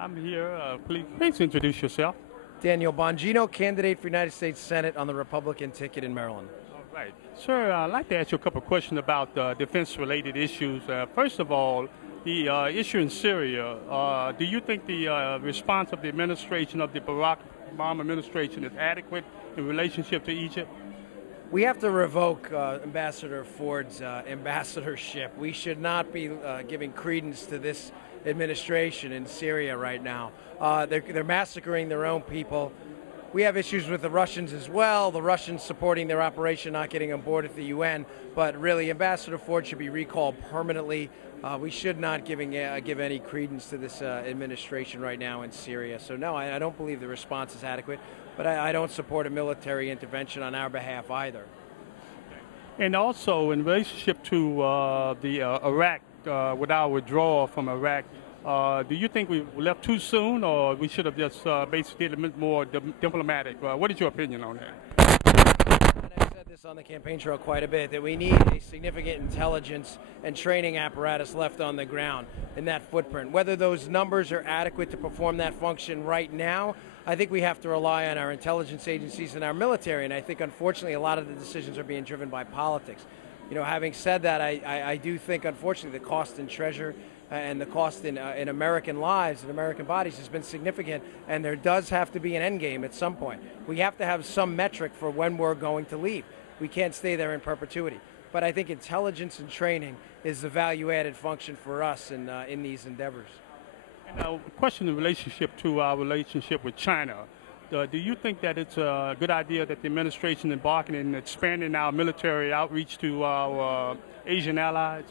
I'm here. Please introduce yourself. Daniel Bongino, candidate for United States Senate on the Republican ticket in Maryland. All right. Sir, I'd like to ask you a couple of questions about defense-related issues. First of all, the issue in Syria, do you think the response of the administration of the Barack Obama administration is adequate in relationship to Egypt? We have to revoke Ambassador Ford's ambassadorship. We should not be giving credence to this administration in Syria right now. They're massacring their own people. We have issues with the Russians as well, the Russians supporting their operation, not getting on board at the UN. But really, Ambassador Ford should be recalled permanently. We should not give any credence to this administration right now in Syria. So no, I don't believe the response is adequate, but I don't support a military intervention on our behalf either. And also, in relationship to the Iraq, with our withdrawal from Iraq, do you think we left too soon, or we should have just basically did a bit more diplomatic? What is your opinion on that? And I've said this on the campaign trail quite a bit, that we need a significant intelligence and training apparatus left on the ground in that footprint. Whether those numbers are adequate to perform that function right now, I think we have to rely on our intelligence agencies and our military, and I think, unfortunately, a lot of the decisions are being driven by politics. You know, having said that, I do think, unfortunately, the cost in treasure and the cost in American lives and American bodies has been significant, and there does have to be an end game at some point. We have to have some metric for when we're going to leave. We can't stay there in perpetuity. But I think intelligence and training is the value-added function for us in these endeavors. And a question in relationship to our relationship with China. Do you think that it's a good idea that the administration embarking in expanding our military outreach to our Asian allies?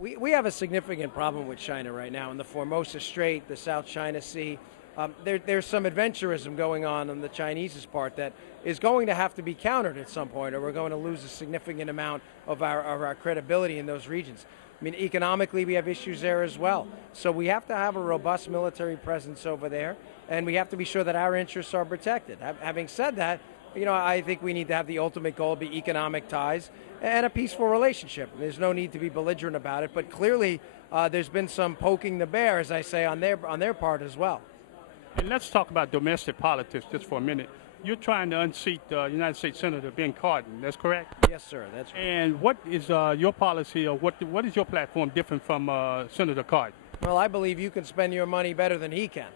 We have a significant problem with China right now in the Formosa Strait, the South China Sea. There's some adventurism going on the Chinese's part that is going to have to be countered at some point, or we're going to lose a significant amount of our credibility in those regions. I mean, economically, we have issues there as well. So we have to have a robust military presence over there, and we have to be sure that our interests are protected. Having said that, you know, I think we need to have the ultimate goal be economic ties and a peaceful relationship. There's no need to be belligerent about it, but clearly there's been some poking the bear, as I say, on their part as well. And let's talk about domestic politics just for a minute. You're trying to unseat United States Senator Ben Cardin, that's correct? Yes, sir, that's right. And what is your policy, or what is your platform different from Senator Cardin? Well, I believe you can spend your money better than he can.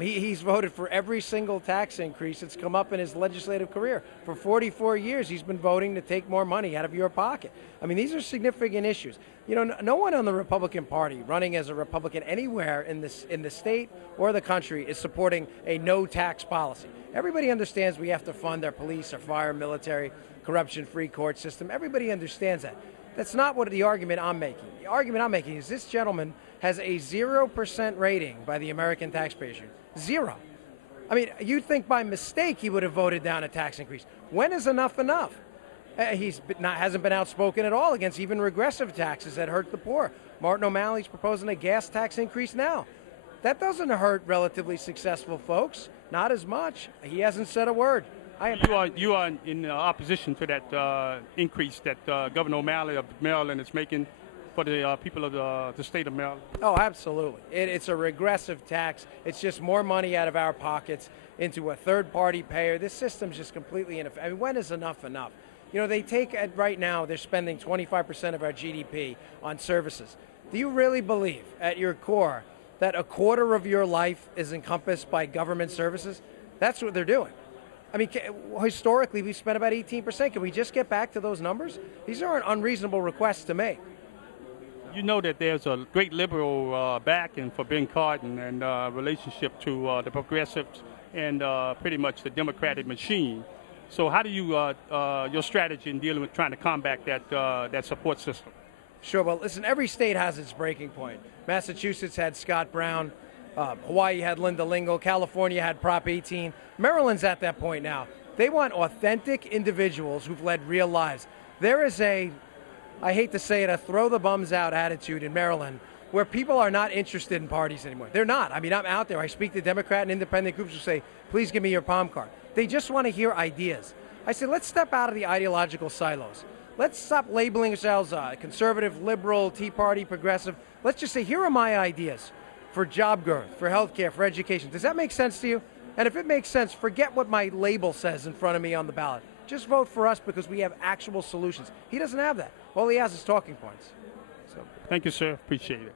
He's voted for every single tax increase that's come up in his legislative career. For 44 years, he's been voting to take more money out of your pocket. I mean, these are significant issues. You know, no one on the Republican Party running as a Republican anywhere in the state or the country is supporting a no-tax policy. Everybody understands we have to fund our police, our fire, military, corruption-free court system. Everybody understands that. That's not what the argument I'm making. The argument I'm making is this gentleman has a 0% rating by the American taxpayer. Zero. I mean, you'd think by mistake he would have voted down a tax increase. When is enough enough? Hasn't been outspoken at all against even regressive taxes that hurt the poor. Martin O'Malley's proposing a gas tax increase now. That doesn't hurt relatively successful folks. Not as much. He hasn't said a word. You are in opposition to that increase that Governor O'Malley of Maryland is making for the people of the state of Maryland? Oh, absolutely. It's a regressive tax. It's just more money out of our pockets into a third-party payer. This system's just completely ineffective. I mean, when is enough enough? You know, they take, right now, they're spending 25% of our GDP on services. Do you really believe, at your core, that a quarter of your life is encompassed by government services? That's what they're doing. I mean, historically, we've spent about 18%. Can we just get back to those numbers? These aren't unreasonable requests to make. You know that there's a great liberal backing for Ben Cardin and relationship to the progressives and pretty much the Democratic machine. So how do you, your strategy in dealing with trying to combat that support system? Sure. Well, listen, every state has its breaking point. Massachusetts had Scott Brown. Hawaii had Linda Lingle. California had Prop 18. Maryland's at that point now. They want authentic individuals who've led real lives. There is I hate to say it, a throw-the-bums-out attitude in Maryland where people are not interested in parties anymore. They're not. I mean, I'm out there. I speak to Democrat and independent groups who say, please give me your palm card. They just want to hear ideas. I say, let's step out of the ideological silos. Let's stop labeling ourselves conservative, liberal, Tea Party, progressive. Let's just say, here are my ideas. for job growth, for health care, for education. Does that make sense to you? And if it makes sense, forget what my label says in front of me on the ballot. Just vote for us because we have actual solutions. He doesn't have that. All he has is talking points. Thank you, sir. Appreciate it.